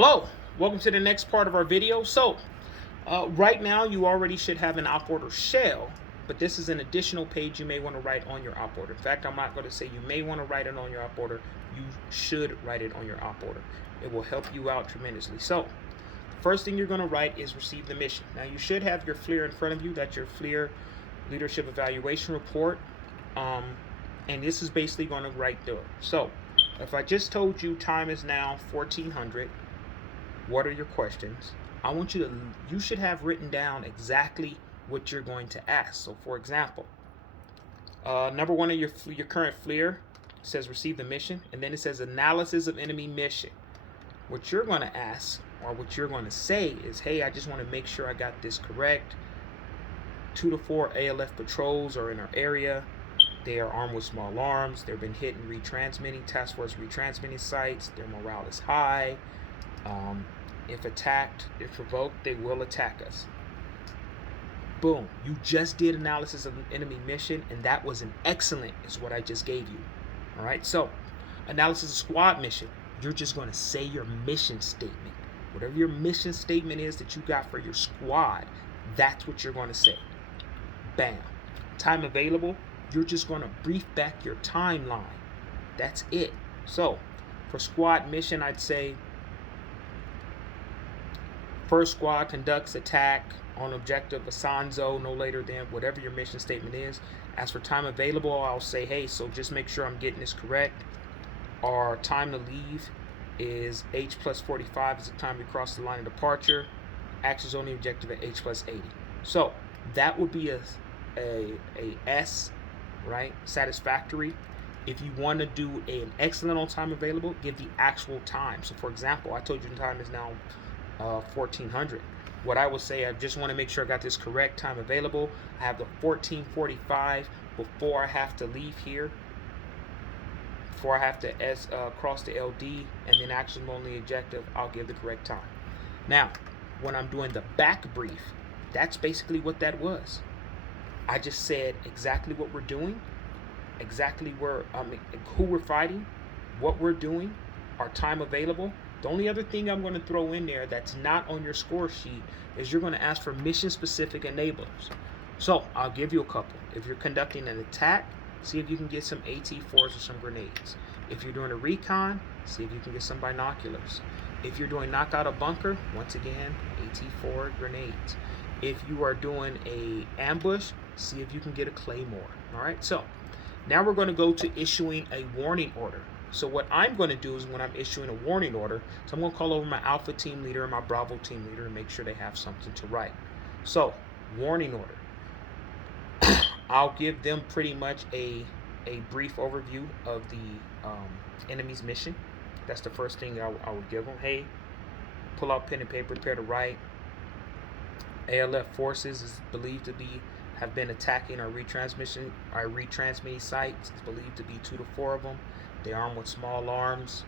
Hello, welcome to the next part of our video. Right now you already should have an Opord shell, but this is an additional page you may want to write on your Opord. In fact, I'm not going to say you may want to write it on your Opord. You should write it on your Opord. It will help you out tremendously. So, the first thing you're going to write is receive the mission. Now, you should have your FLIR in front of you. That's your FLIR Leadership Evaluation Report. And this is basically going to write there. So, if I just told you time is now 1400, what are your questions? I want you should have written down exactly what you're going to ask. So for example, number one of your current FLIR says receive the mission, and then it says analysis of enemy mission. What you're going to ask, or what you're going to say is, hey, I just want to make sure I got this correct. 2 to 4 ALF patrols are in our area. They are armed with small arms. They've been hit and retransmitting, task force retransmitting sites. Their morale is high. If attacked, if provoked, they will attack us. Boom. You just did analysis of an enemy mission, and that was an excellent, is what I just gave you. All right. So, analysis of squad mission. You're just going to say your mission statement. Whatever your mission statement is that you got for your squad, that's what you're going to say. Bam. Time available. You're just going to brief back your timeline. That's it. So, for squad mission, I'd say first squad conducts attack on objective Asanzo no later than whatever your mission statement is. As for time available, I'll say, hey, so just make sure I'm getting this correct. Our time to leave is H plus 45 is the time we cross the line of departure. Actions on the objective at H plus 80. So that would be a S, right? Satisfactory. If you want to do an excellent on time available, give the actual time. So for example, I told you the time is now 1400. What I will say, I just want to make sure I got this correct. Time available, I have the 1445 before I have to leave here, before I have to cross the LD, and then action on the objective, I'll give the correct time. Now, when I'm doing the back brief, that's basically what that was. I just said exactly what we're doing, exactly who we're fighting, what we're doing, our time available. The only other thing I'm going to throw in there that's not on your score sheet is you're going to ask for mission-specific enablers. So I'll give you a couple. If you're conducting an attack, see if you can get some AT-4s or some grenades. If you're doing a recon, see if you can get some binoculars. If you're doing knockout a bunker, once again, AT-4 grenades. If you are doing a ambush, see if you can get a claymore. All right, so now we're going to go to issuing a warning order. So what I'm going to do is when I'm issuing a warning order, so I'm going to call over my Alpha team leader and my Bravo team leader and make sure they have something to write. So, warning order. I'll give them pretty much a brief overview of the enemy's mission. That's the first thing I would give them. Hey, pull out pen and paper, prepare to write. ALF forces is believed to have been attacking our retransmitting sites. It's believed to be 2 to 4 of them. They are armed with small arms.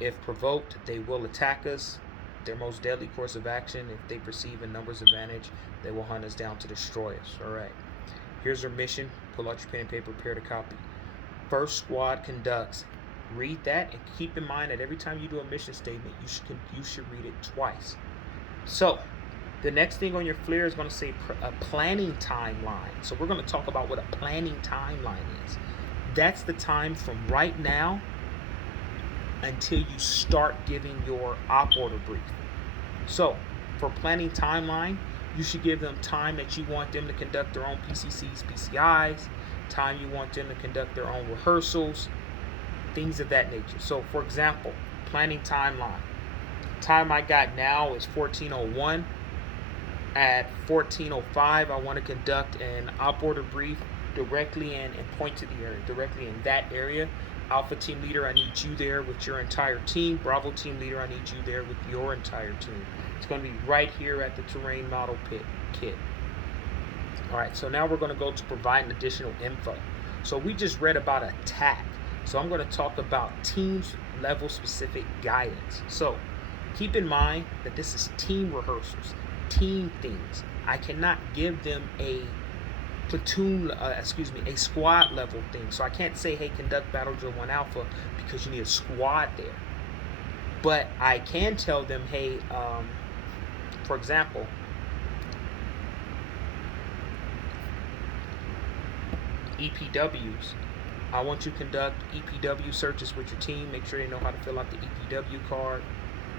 If provoked, they will attack us. Their most deadly course of action, if they perceive a numbers advantage, they will hunt us down to destroy us. All right. Here's our mission. Pull out your pen and paper, prepare to copy. First squad conducts. Read that and keep in mind that every time you do a mission statement, you should read it twice. So, the next thing on your FLIR is going to say a planning timeline. So we're going to talk about what a planning timeline is. That's the time from right now until you start giving your op order brief. So for planning timeline, you should give them time that you want them to conduct their own PCCs, PCIs, time you want them to conduct their own rehearsals, things of that nature. So for example, planning timeline. Time I got now is 1401. At 1405, I want to conduct an op order brief directly in and point to the area, directly in that area. Alpha team leader, I need you there with your entire team. Bravo team leader, I need you there with your entire team. It's going to be right here at the terrain model kit. All right, so now we're going to go to providing additional info. So we just read about attack. So I'm going to talk about teams level specific guidance. So keep in mind that this is team rehearsals, team things. I cannot give them a a squad level thing. So I can't say, hey, conduct battle drill 1 alpha because you need a squad there. But I can tell them, hey, for example, EPWs. I want you to conduct EPW searches with your team. Make sure they know how to fill out the EPW card.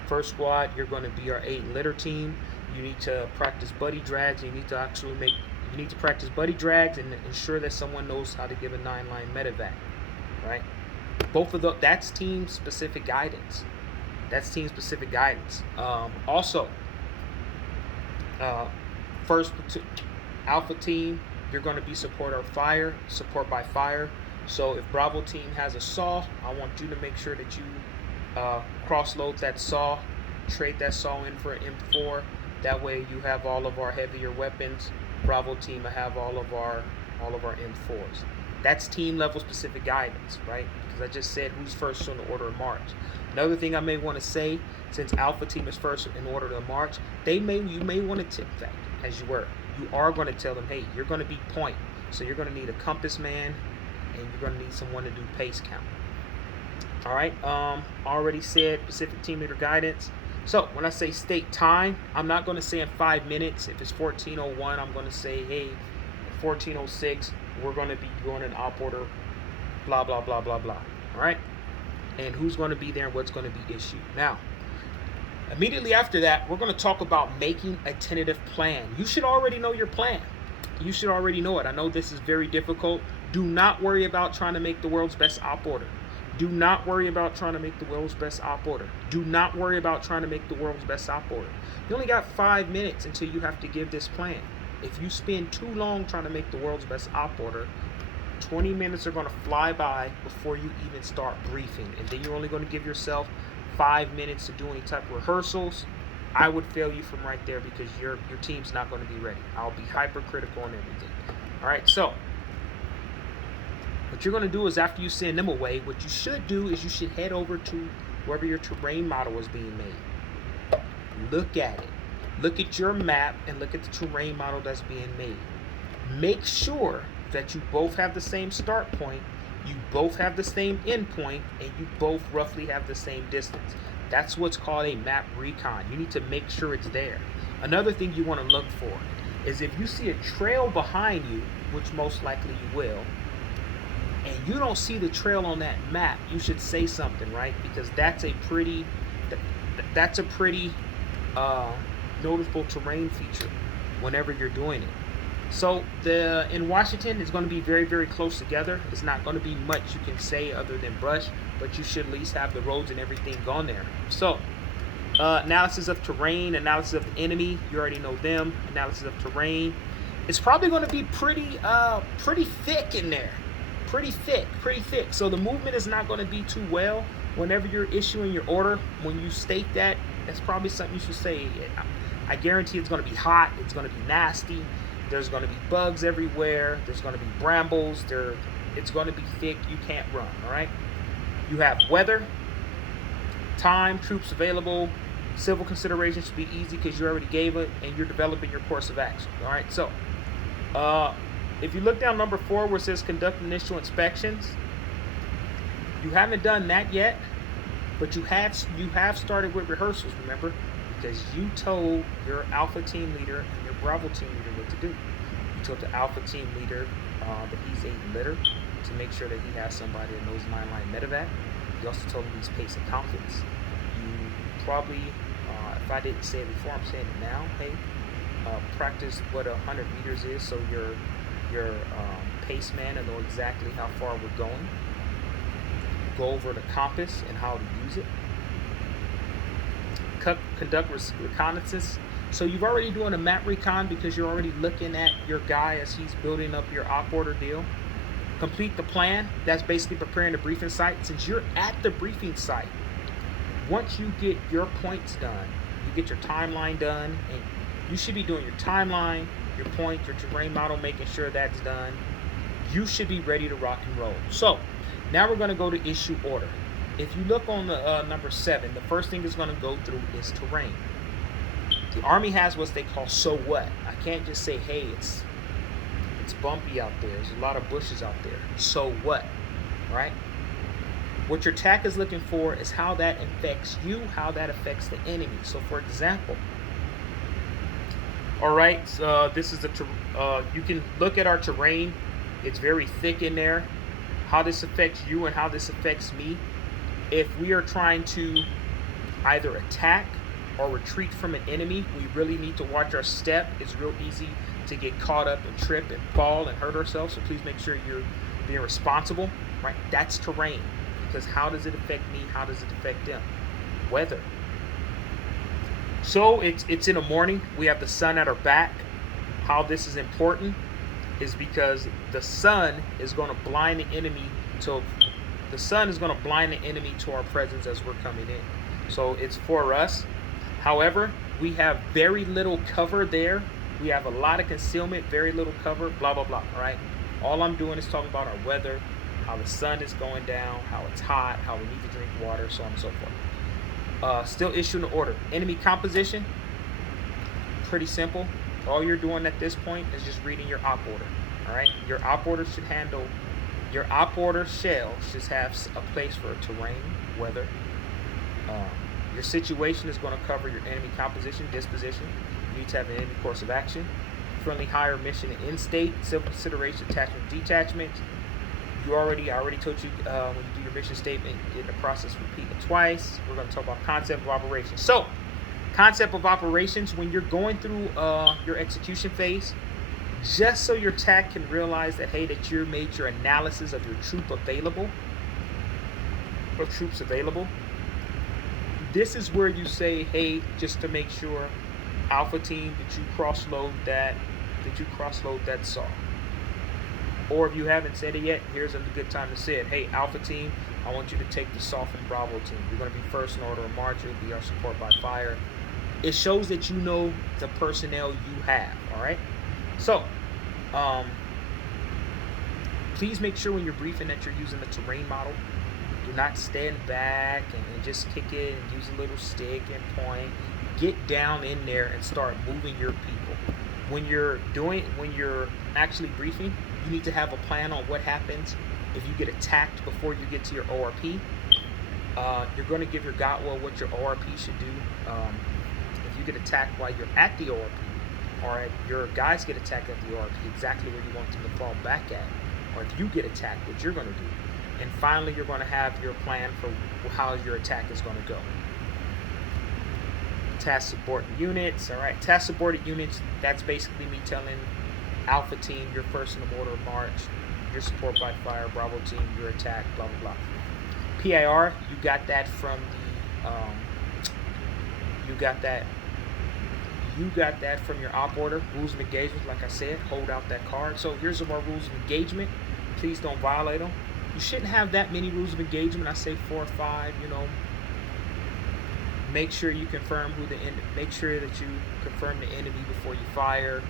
First squad, you're going to be our 8 litter team. You need to practice buddy drags. You need to practice buddy drags and ensure that someone knows how to give a 9-line medevac, right? Both of those, that's team specific guidance. Also, first alpha team, you're going to be support by fire. So if Bravo team has a saw, I want you to make sure that you cross-load that saw, trade that saw in for an M4. That way you have all of our heavier weapons. Bravo team will have all of our M4s. That's team level specific guidance, right? Because I just said who's first on the order of march. Another thing I may want to say, since Alpha team is first in order of march, you may want to tip that as you work. You are going to tell them, hey, you're going to be point. So you're going to need a compass man, and you're going to need someone to do pace count. All right. Already said specific team leader guidance. So when I say state time, I'm not going to say in 5 minutes. If it's 14:01, I'm going to say, hey, at 14:06, we're going to be doing an Opord, blah, blah, blah, blah, blah. All right. And who's going to be there and what's going to be issued. Now, immediately after that, we're going to talk about making a tentative plan. You should already know your plan. You should already know it. I know this is very difficult. Do not worry about trying to make the world's best Opord. Do not worry about trying to make the world's best Opord. Do not worry about trying to make the world's best Opord. You only got 5 minutes until you have to give this plan. If you spend too long trying to make the world's best Opord, 20 minutes are going to fly by before you even start briefing. And then you're only going to give yourself 5 minutes to do any type of rehearsals. I would fail you from right there because your team's not going to be ready. I'll be hypercritical on everything. All right, so what you're going to do is after you send them away, what you should do is you should head over to wherever your terrain model is being made. Look at it. Look at your map and look at the terrain model that's being made. Make sure that you both have the same start point, you both have the same end point, and you both roughly have the same distance. That's what's called a map recon. You need to make sure it's there. Another thing you want to look for is if you see a trail behind you, which most likely you will, and you don't see the trail on that map, you should say something, right? Because that's a pretty noticeable terrain feature whenever you're doing it. So in Washington, it's going to be very, very close together. It's not going to be much you can say other than brush, but you should at least have the roads and everything gone there. So analysis of terrain, analysis of the enemy, you already know them. Analysis of terrain. It's probably going to be pretty thick in there. Pretty thick. So the movement is not going to be too well. Whenever you're issuing your order, when you state that, that's probably something you should say. I guarantee it's going to be hot. It's going to be nasty. There's going to be bugs everywhere. There's going to be brambles. It's going to be thick. You can't run, all right? You have weather, time, troops available. Civil considerations should be easy because you already gave it, and you're developing your course of action, all right? So if you look down number 4 where it says conduct initial inspections, you haven't done that yet, but you have started with rehearsals, remember? Because you told your Alpha team leader and your Bravo team leader what to do. You told the Alpha team leader that he's a litter to make sure that he has somebody that knows 9-line medevac. You also told him he's pace and confidence. You probably, if I didn't say it before, I'm saying it now. Hey, practice what 100 meters is, so your pace man will know exactly how far we're going. Go over the compass and how to use it. Conduct reconnaissance. So you've already doing a map recon because you're already looking at your guy as he's building up your Opord deal. Complete the plan. That's basically preparing the briefing site. Since you're at the briefing site, once you get your points done, you get your timeline done, and you should be doing your timeline, your point, your terrain model, making sure that's done. You should be ready to rock and roll. So now we're going to go to issue order. If you look on the number 7, the first thing it's going to go through is terrain. The Army has what they call so what. I can't just say, hey, it's bumpy out there. There's a lot of bushes out there. So what, right? What your TAC is looking for is how that affects you, how that affects the enemy. So for example, all right, this is you can look at our terrain. It's very thick in there. How this affects you and how this affects me. If we are trying to either attack or retreat from an enemy, we really need to watch our step. It's real easy to get caught up and trip and fall and hurt ourselves. So please make sure you're being responsible, right? That's terrain. Because how does it affect me? How does it affect them? Weather. So it's in the morning. We have the sun at our back. How this is important is because the sun is going to blind the enemy to our presence as we're coming in. So it's for us. However, we have very little cover there. We have a lot of concealment, very little cover, blah, blah, blah, all right? All I'm doing is talking about our weather, how the sun is going down, how it's hot, how we need to drink water, so on and so forth. Still issuing the order. Enemy composition, pretty simple. All you're doing at this point is just reading your op order, all right? Your op order should handle, your op order shell should have a place for terrain, weather. Your situation is going to cover your enemy composition, disposition. You need to have an enemy course of action, friendly hire, mission, and end state, civil consideration, attachment, detachment. I already told you when you do your mission statement, get the process repeated twice. We're going to talk about concept of operations. So, concept of operations, when you're going through your execution phase, just so your TAC can realize that, hey, that you made your analysis of your troops available. This is where you say, hey, just to make sure, Alpha Team, that you cross-load that saw. Or if you haven't said it yet, here's a good time to say it. Hey, Alpha Team, I want you to take the saw from Bravo Team. You're going to be first in order of march. You'll be our support by fire. It shows that you know the personnel you have, all right? So, please make sure when you're briefing that you're using the terrain model. Do not stand back and just kick it and use a little stick and point. Get down in there and start moving your people. When you're actually briefing, you need to have a plan on what happens if you get attacked before you get to your ORP. You're going to give your GOTWA what your ORP should do. If you get attacked while you're at the ORP, or your guys get attacked at the ORP, exactly where you want them to fall back at. Or if you get attacked, what you're going to do. And finally, you're going to have your plan for how your attack is going to go. Task supporting units. All right, task supported units, that's basically me telling Alpha Team, you're first in the order of march, your support by fire, Bravo Team, your attack, blah, blah, blah. PIR, you got that from your op order. Rules of engagement, like I said, hold out that card. So here's some more rules of engagement. Please don't violate them. You shouldn't have that many rules of engagement. I say 4 or 5, Make sure you confirm make sure that you confirm the enemy before you fire.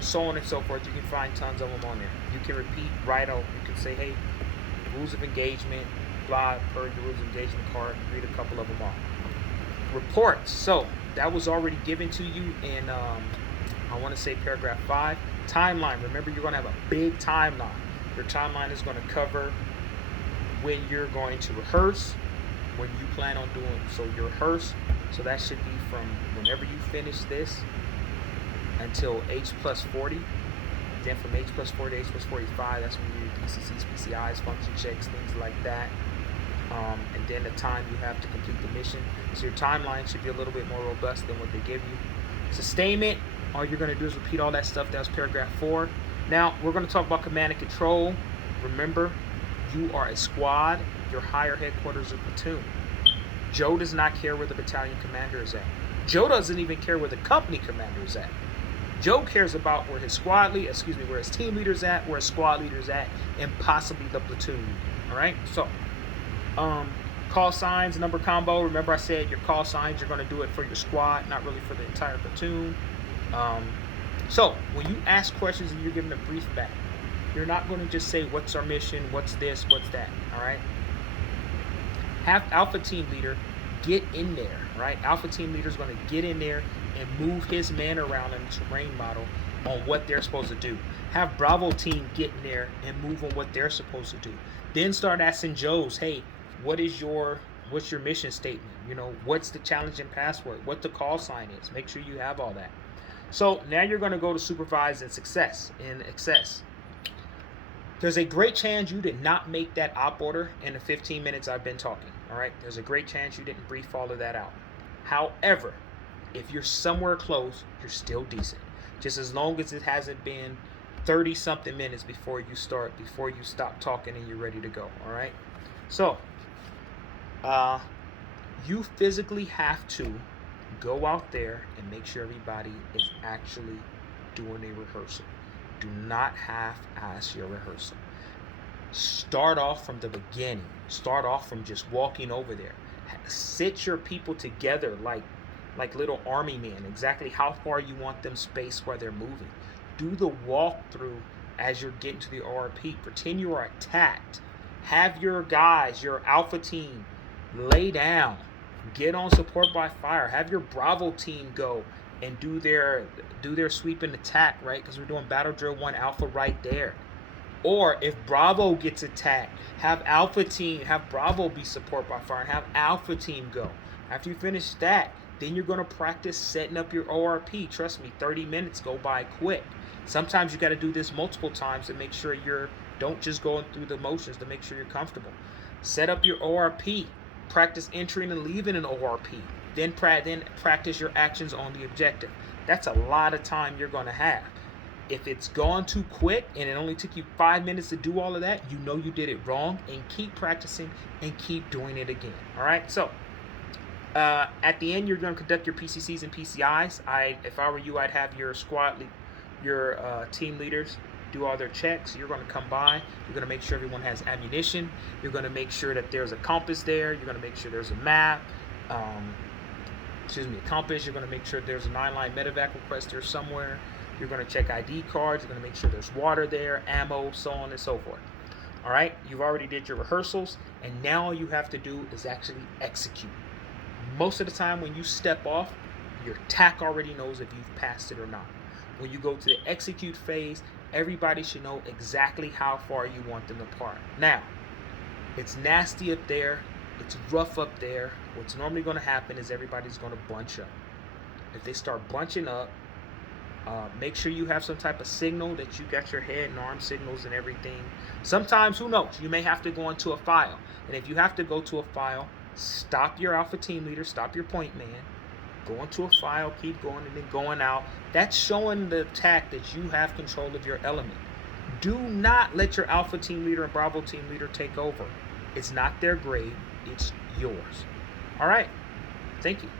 So on and so forth. You can find tons of them on there. You can repeat right out. You can say, hey, rules of engagement, blah, per your rules of engagement card. Read a couple of them off. Reports. So that was already given to you in, I want to say paragraph 5. Timeline. Remember, you're going to have a big timeline. Your timeline is going to cover when you're going to rehearse, when you plan on doing, so you rehearse. So that should be from whenever you finish this until H plus 40. Then from H plus 40 to H plus 45, that's when you do PCCs, PCIs, function checks, things like that. And then the time you have to complete the mission. So your timeline should be a little bit more robust than what they give you. Sustainment, all you're going to do is repeat all that stuff. That was paragraph 4. Now, we're going to talk about command and control. Remember, you are a squad. Your higher headquarters are platoon. Joe does not care where the battalion commander is at. Joe doesn't even care where the company commander is at. Joe cares about where his where his team leader's at, where his squad leader's at, and possibly the platoon. All right? So, call signs, number combo. Remember I said your call signs, you're going to do it for your squad, not really for the entire platoon. So, when you ask questions and you're giving a brief back, you're not going to just say, what's our mission, what's this, what's that, all right? Have Alpha Team Leader get in there, right? Alpha Team Leader is going to get in there and move his man around in the terrain model on what they're supposed to do. Have Bravo team get in there and move on what they're supposed to do. Then start asking Joes, hey, what's your mission statement? What's the challenge and password? What the call sign is. Make sure you have all that. So now you're going to go to supervise and success in excess. There's a great chance you did not make that op order in the 15 minutes I've been talking. All right. There's a great chance you didn't brief all of that out. However, if you're somewhere close, you're still decent. Just as long as it hasn't been 30 something minutes before you stop talking and you're ready to go. All right. So, you physically have to go out there and make sure everybody is actually doing a rehearsal. Do not half-ass your rehearsal. Start off from the beginning. Start off from just walking over there. Sit your people together like little army men, exactly how far you want them spaced while they're moving. Do the walkthrough as you're getting to the ORP. Pretend you are attacked. Have your guys, your alpha team, lay down. Get on support by fire. Have your Bravo team go and do their sweep and attack, right? Because we're doing Battle Drill 1 Alpha right there. Or if Bravo gets attacked, have Bravo be support by fire and have Alpha team go. After you finish that, then you're going to practice setting up your ORP. Trust me, 30 minutes go by quick. Sometimes you got to do this multiple times to make sure don't just go through the motions, to make sure you're comfortable. Set up your ORP. Practice entering and leaving an ORP. Then practice your actions on the objective. That's a lot of time you're going to have. If it's gone too quick and it only took you 5 minutes to do all of that, you know you did it wrong, and keep practicing and keep doing it again. All right. So at the end, you're going to conduct your PCCs and PCIs. If I were you, I'd have your your team leaders do all their checks. You're going to come by. You're going to make sure everyone has ammunition. You're going to make sure that there's a compass there. You're going to make sure there's a map. A compass. You're going to make sure there's a 9-line medevac request there somewhere. You're going to check ID cards. You're going to make sure there's water there, ammo, so on and so forth. All right. You've already did your rehearsals, and now all you have to do is actually execute. Most of the time when you step off, your TAC already knows if you've passed it or not. When you go to the execute phase, everybody should know exactly how far you want them apart. Now, it's nasty up there. It's rough up there. What's normally going to happen is everybody's going to bunch up. If they start bunching up, make sure you have some type of signal that you got your head and arm signals and everything. Sometimes, who knows, you may have to go into a file. And if you have to go to a file, stop your alpha team leader, stop your point man, go into a file, keep going, and then going out. That's showing the attack that you have control of your element. Do not let your alpha team leader and Bravo team leader take over. It's not their grade, it's yours. All right. Thank you.